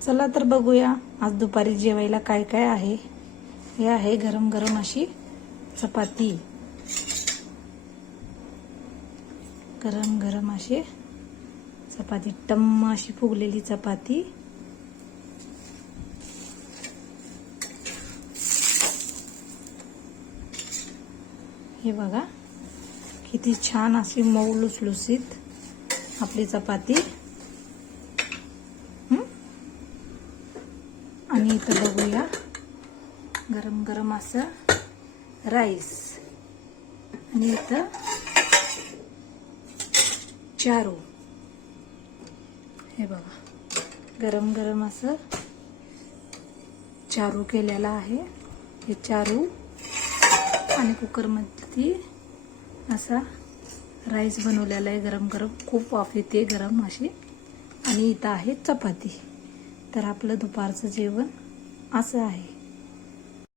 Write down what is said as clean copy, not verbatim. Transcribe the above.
चला तर बघूया आज दुपारी जेवायला काय काय आहे। हे आहे गरम गरम अशी चपाती, गरम गरम अशी चपाती, टम्म अशी फुगलेली चपाती। हे बघा किती छान अशी मऊ लुसलुसीत आपली चपाती। आणि इथं बघूया गरम गरम असं राईस, आणि इथं चारू। हे बघा गरम गरम असं चारू केलेला आहे। हे चारू आणि कुकरमध्ये असा राईस बनवलेला आहे गरम गरम, खूप वाफ येते गरम अशी। आणि इथं आहे चपाती। तर आपलं दुपारचं जेवण असं आहे।